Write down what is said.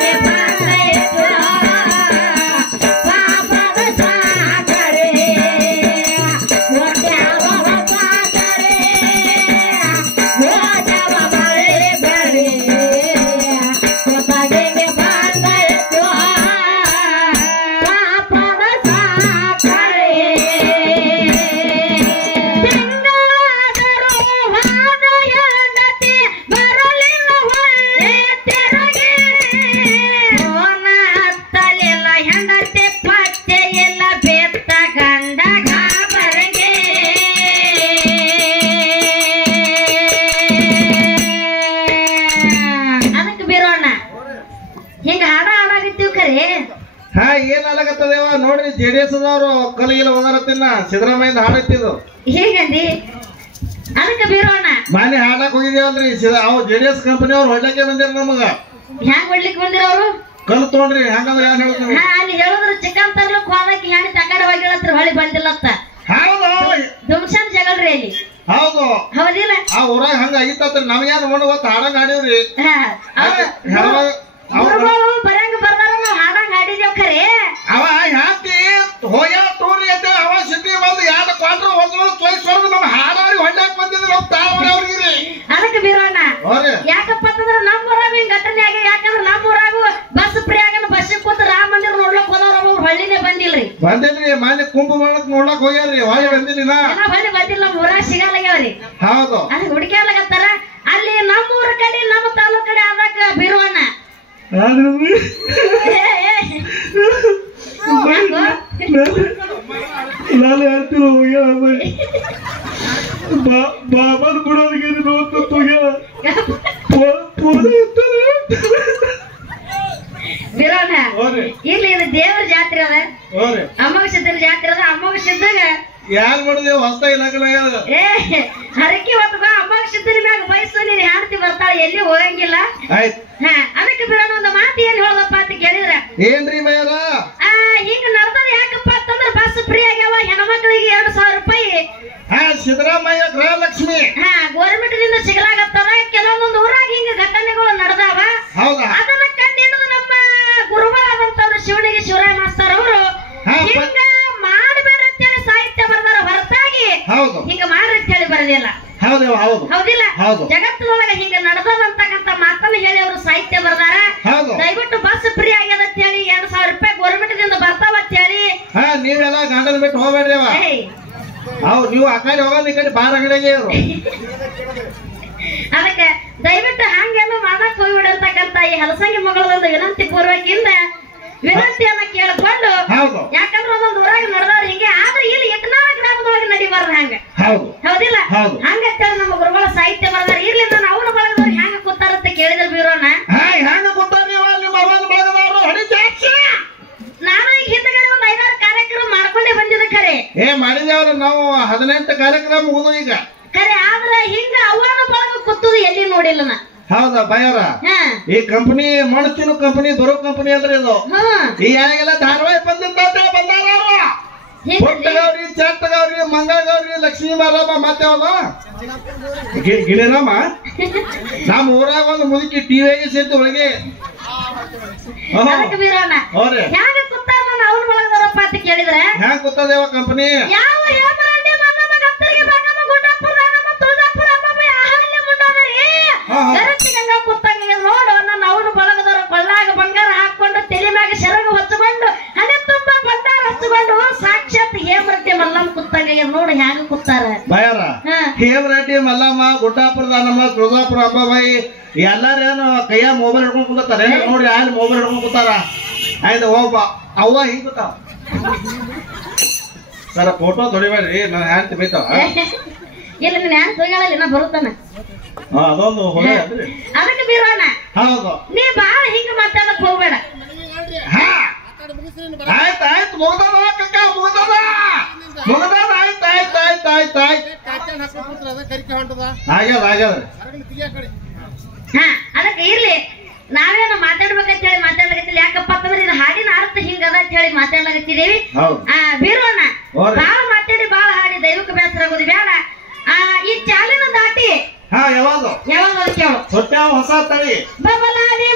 Get ಏನಾಗತ್ತದೇವ ನೋಡ್ರಿ JDS ಅದವ್ರು ಕಲಿಗಿಲ್ಲ ಹೋದಾರತ್ತಿನ Siddaramaiah ಹಾಡತ್ತಿದ್ದು ಹೇಗಂದಿ ಅದಕ್ಕೆ ಬೀರೋಣ ಮಾನ್ಯ ಹಾಡಕ್ ಹೋಗಿದೇವಲ್ರಿ ಅವ್ JDS ಕಂಪನಿ ಅವ್ರು ಹೊಡ್ಲಕ್ಕೆ ಬಂದಿರ ನಮಗ ಹ್ಯಾಂಗ ಹೊಡ್ಲಿಕ್ಕೆ ಬಂದಿರ ಅವರು ಕಲ್ ತೊಗೊಂಡ್ರಿ ಹಂಗಂದ್ರೆ ಏನ್ ಹೇಳ್ತೀವಿ ಅಲ್ಲಿ ಹೇಳಿದ್ರು ಚಿಕನ್ ತರ್ಲಕ್ ಹೋದಕ್ಕೆ ಹೆಣ್ಣು ತಕಡ ಹೋಗಿಳತ್ರ ಹೊಳಿ ಬಂದಿಲ್ಲತ್ತ ಹೌದು ದುಮ್ಸನ್ ಜಗಳರಿ ಅಲ್ಲಿ ಹೌದು ಹೌದಿಲ್ಲ ಆ ಊರಾಗ ಹಂಗ ಆಗಿತ್ತ ನಮಗೇನ್ ನೋಡ್ ಗೊತ್ತ ಹಾಡಂಗ್ ಹಾಡಿವ್ರಿ ಗುರುಗಳು ಬರಂಗ ಬರ್ದಾರ ನಾವ್ ಹಾಡಂಗ್ ಹಾಡಿದೇವ್ ಖರೆ ಅವ ಹಾಕಿ ಹೋಗ್ಯ ಟೂರಿ ಅಂತ ಅವ ಸಿಟಿ ಬಂದು ಯಾವ್ದು ಕ್ವಾರ್ಟರ್ ಹೋದ್ರು ತೋರಿಸೋದು ನಮ್ ಹಾಡಾರಿ ಹೊಡ್ಯಾಕ್ ಬಂದಿದ್ರು ನಾವು ತಾವ್ರಿ ಅದಕ್ಕೆ ಬೀರೋಣ ಯಾಕಪ್ಪ ಅಂತಂದ್ರ ನಮ್ಮ ಊರಾಗ ಹಿಂಗ್ ಘಟನೆ ಆಗಿ ಯಾಕಂದ್ರ ನಮ್ಮ ಊರಾಗ ಬಸ್ ಫ್ರೀ ಆಗನ ಬಸ್ ಕೂತ ರಾಮ ಮಂದಿರ ನೋಡ್ಲಕ್ ಹೋದವ್ರ ಅವ್ರು ಹಳ್ಳಿನೇ ಬಂದಿಲ್ರಿ ಬಂದಿಲ್ರಿ ಮಾನ್ಯ ಕುಂಭಮೇಳಕ್ ನೋಡ್ಲಕ್ ಹೋಗ್ಯಾರ್ರಿ ಹೊಳ್ಳಿ ಬಂದಿಲ್ಲ ಹೊಳ್ಳಿ ಬಂದಿಲ್ಲ ನಮ್ಮ ಊರಾಗ ಸಿಗಲ್ಲಾಗ್ಯಾವ್ರಿ ಹೌದು ಅದಕ್ಕೆ ಹುಡುಕ್ಯಾಡ್ಲಾಗತ್ತಾರ ಅಲ್ಲಿ ನಮ್ಮ ಊರ ಕಡೆ ನಮ್ಮ ತಾಲೂಕ್ ಕಡೆ ಆದಾಗ ಬೀರೋಣ ನಾನು ಹೇಳ್ತೀನಿ ಬಾಬಾದ್ ಬಿಡೋದಕ್ಕೆ ಬೀರೋಣ ಇಲ್ಲಿ ಇದು ದೇವ್ರ ಜಾತ್ರೆ ಅದ ಅಮ್ಮಗ ಸಿದ್ಧರ ಜಾತ್ರೆ ಅದ ಅಮ್ಮಗ ಸಿದ್ದಾಗ ಯಾರು ಮಾಡಿದೇವ್ ಹೊಸ ಇಲಾಖೆ ಹರಕೆ ಹೊತ್ತ ಅಮ್ಮಗ ಸಿದ್ಧರ ಮ್ಯಾಗ ಬಯಸು ನೀನ್ ಹೆಂಡತಿ ಬರ್ತಾಳ ಎಲ್ಲಿ ಹೋಗಂಗಿಲ್ಲ ಅದಕ್ಕೆ ಬೀರೋಣ ಒಂದು ಮಾತು ಏನ್ ಹೇಳದಪ್ಪ ಅಂತ ಕೇಳಿದ್ರ ಏನ್ರಿ ಮೇಯರ ಹಿಂಗ ನಡ್ದದ ಯಾಕಪ್ಪ ಅಂತಂದ್ರ ಬಸ್ ಫ್ರೀ ಆಗ್ಯಾವ ಹೆಣ್ಮಕ್ಳಿಗೆ 2,000 ರೂಪಾಯಿ ಸಿದ್ದರಾಮಯ್ಯ ಗೃಹಲಕ್ಷ್ಮಿ ಗೋರ್ಮೆಂಟ್ ದಿಂದ ಸಿಗಲಾಗತ್ತದ ಕೆಲವೊಂದೊಂದು ಊರಾಗ ಹಿಂಗ ಘಟನೆಗಳು ನಡೆದಾವ ಅದನ್ನ ಕಂಡಿಡಿದು ನಮ್ಮ ಗುರುಗಳಾದಂತವ್ರು ಶಿವನಿಗೆ ಶಿವರಾಯ ಮಾಸ್ತರ್ ಅವರು ಹಿಂಗ ಮಾಡಬೇಡ ಅಂತೇಳಿ ಸಾಹಿತ್ಯ ಬರ್ದಾರ ಹೊರತಾಗಿ ಹಿಂಗ ಮಾಡ್ರಿ ಅಂತೇಳಿ ಬರದಿಲ್ಲ ಹೌದಿಲ್ಲ ಜಗತ್ತಿನೊಳಗ ಹಿಂಗ ನಡೆದಂತಕ್ಕಂತ ಮಾತನ್ನ ಹೇಳಿ ಅವರು ಸಾಹಿತ್ಯ ಬರ್ದಾರ ದಯವಿಟ್ಟು ಬಸ್ ಫ್ರೀ ಆಗ್ಯದ ಅಂತ ಹೇಳಿ 2,000 ರೂಪಾಯಿ ಗೋರ್ಮೆಂಟ್ ದಿಂದ ಬರ್ತಾವ ಅಂತ ಹೇಳಿ ನೀವೆಲ್ಲ ಗಂಡನ ಬಿಟ್ಟು ಹೋಗ್ಬೇಡ್ರಿ ನೀವು ಆ ಕಡೆ ಹೋಗೋದ್ ಈ ಕಡೆ ಬಾರ್ ಅಂಗಡಿಗೆ ಅದಕ್ಕೆ ದಯವಿಟ್ಟು ಹಂಗೇನು ಮಾಡಕ್ ಹೋಗ್ಬಿಡಿರ್ತಕ್ಕಂತ ಈ ಹಲಸಂಗಿ ಮಗಳದೊಂದು ವಿನಂತಿ ಪೂರ್ವಕಿಂದ ವಿನಂತಿಯನ್ನ ಕೇಳಿಕೊಂಡು ಯಾಕಂದ್ರೆ ಒಂದೊಂದು ಊರಾಗ ನಡೆದವ್ರು ಹಿಂಗೆ ಆದ್ರೆ ಇಲ್ಲಿ ಯತ್ನಾಳ ಗ್ರಾಮದೊಳಗೆ ನಡಿಬಾರ್ದು ಹಂಗ ಹೌದಿಲ್ಲ ಹಂಗಂತೇಳಿ ನಮ್ಮ ಗುರುಗಳ ಸಾಹಿತ್ಯ ಬರ್ದಾರ ಇರ್ಲಿ ನಾನು ಅವನ ಬಳಗದವ್ರು ಹೆಂಗ ಕೂತಾರಂತ ಕೇಳಿದ್ರು ಬೀರೋಣ ನಾನು ಈಗ ಹಿಂದಗಡೆ ಒಂದು 5-6 ಕಾರ್ಯಕ್ರಮ ಮಾಡ್ಕೊಂಡೇ ಬಂದಿದ್ದೆ ಖರೆ ಮಾಡಿದೇವ್ರ ನಾವು 18 ಕಾರ್ಯಕ್ರಮ ಮುಗಿದು ಈಗ ಖರೆ ಆದ್ರ ಹಿಂಗ ಅವನ ಬಳಗ ಕೂತುದು ಎಲ್ಲಿ ನೋಡಿಲ್ಲ ನಾ ಹೌದಾ ಬಯ್ಯಾರ ಈ ಕಂಪನಿ ಮಣತಿನ ಕಂಪನಿ ಬರೋ ಕಂಪನಿ ಅಂದ್ರೆ ಇದು ಈ ಯಾರಿಗೆಲ್ಲ ಧಾರಾವಾಹಿ ಬಂದಿರ್ತಾರ ಬಂದಾರ ಪುಟ್ಟಗೌರಿ ಚಟ್ಟಗೌರಿ ಮಂಗಗೌರಿ ಲಕ್ಷ್ಮೀ ಮಾರಮ್ಮ ಮತ್ತೆ ಯಾವ್ದು ಗಿಳಿರಮ್ಮ ನಮ್ಮ ಊರಾಗ ಒಂದು ಮುದುಕಿ ಟಿವಿಗೆ ಸೇರ್ತಿ ಒಳಗೆ ಹ್ಯಾಂಗ ಕೂತಾರ ನಾನು ಅವ್ನ ಒಳಗದವರಪ್ಪ ಅಂತ ಕೇಳಿದ್ರೆ ಹ್ಯಾಂಗ ಕೂತದೇವ ಕಂಪನಿ ಯಾವ ಹೇಮರಾಂಡಿ ಮನ್ನಮ್ಮ ಗತ್ತರಿಗೆ ಮನ್ನಮ್ಮ ಗುಡ್ಡಪ್ಪರ ನಮ್ಮ ತುಳಜಾಪುರ ಅಮ್ಮ ಆಹಲ್ಯ ಮುಂಡೋದರಿ ಗರತಿ ಗಂಗಾ ಕೂತಂಗ ನೋಡು ನನ್ನ ಅವ್ನ ಬಳಗದವರ ಕೊಳ್ಳಾಗ ಬಂಗಾರ ಹಾಕೊಂಡು ತಲೆ ಮ್ಯಾಗ ಸೆರಗು ಹೊಚ್ಚಕೊಂಡು ಹಣೆ ತುಂಬಾ ಬಂಗಾರ ಹಚ್ಚಿಕೊಂಡು ಸಾಕ್ಷಾತ್ ಹೇಮರೆಡ್ಡಿ ಮಲ್ಲಮ್ಮ ಕೂತಂಗ ನೋಡು ಹ್ಯಾಂಗ ಕೂತಾರ ಬಯ್ಯಾರ ಹೇಮರೆಡ್ಡಿ ಮಲ್ಲಮ್ಮ ಗುಡ್ಡಾಪುರದ ನಮ್ಮ ತುಳಜಾಪುರ ಅಂಬಾಬಾಯಿ ಎಲ್ಲಾರೇನು ಕೈಯ ಮೊಬೈಲ್ ಹಿಡ್ಕೊಂಡ್ ಕೂತಾರ ನೋಡಿ ಅಲ್ಲಿ ಮೊಬೈಲ್ ಹಿಡ್ಕೊಂಡ್ ಕೂತಾರ ಆಯ್ತು ಒಬ್ಬ ಅವ್ವ ಹಿಂಗ್ ಕೂತಾವ ಸರ ಫೋಟೋ ತೊಳಿಬೇಡ್ರಿ ನಾನು ಹ್ಯಾಂಡ್ ಬೈತಾವ ಇಲ್ಲ ನೀನ್ ಹ್ಯಾಂಡ್ ತೊಗೊಳಲ್ಲ ನಾ ಬರುತ್ತಾನ ಅದೊಂದು ಅದಕ್ಕೆ ಬೀರೋಣ ಹೌದು ನೀ ಬಾಳ ಹಿಂಗ ಮಾತಾಡಕ್ ಹೋಗ್ಬೇಡ ಆಯ್ತು ಆಯ್ತು ಮುಗ್ದದ ಕಕ್ಕ ಮುಗ್ದದ ಆಯ್ತು ಆಯ್ತು ಆಯ್ತು ಆಯ್ತು ಆಯ್ತು ಆಗ್ಯದ ಆಗ್ಯದ ಅದಕ್ಕೆ ಇರ್ಲಿ ನಾವೇನು ಮಾತಾಡ್ಬೇಕಂತ ಹೇಳಿ ಮಾತಾಡ್ಲಕತ್ತಿಲ್ಲ ಯಾಕಪ್ಪ ಅಂತಂದ್ರೆ ಇದು ಹಾಡಿನ ಅರ್ಥ ಹಿಂಗದ ಅಂತ ಹೇಳಿ ಮಾತಾಡ್ಲಕತ್ತಿದೇವಿ ಬೀರೋಣ ಬಾಳ ಮಾತಾಡಿ ಬಾಳ ಹಾಡಿ ದೈವಕ್ಕೆ ಬೇಸರ ಆಗೋದು ಬೇಡ ಈ ಚಾಲಿನ ದಾಟಿ ಯಾವಾಗ ಕೇಳು ಹೊಸ ತಳಿ ಬಬಲಾದಿ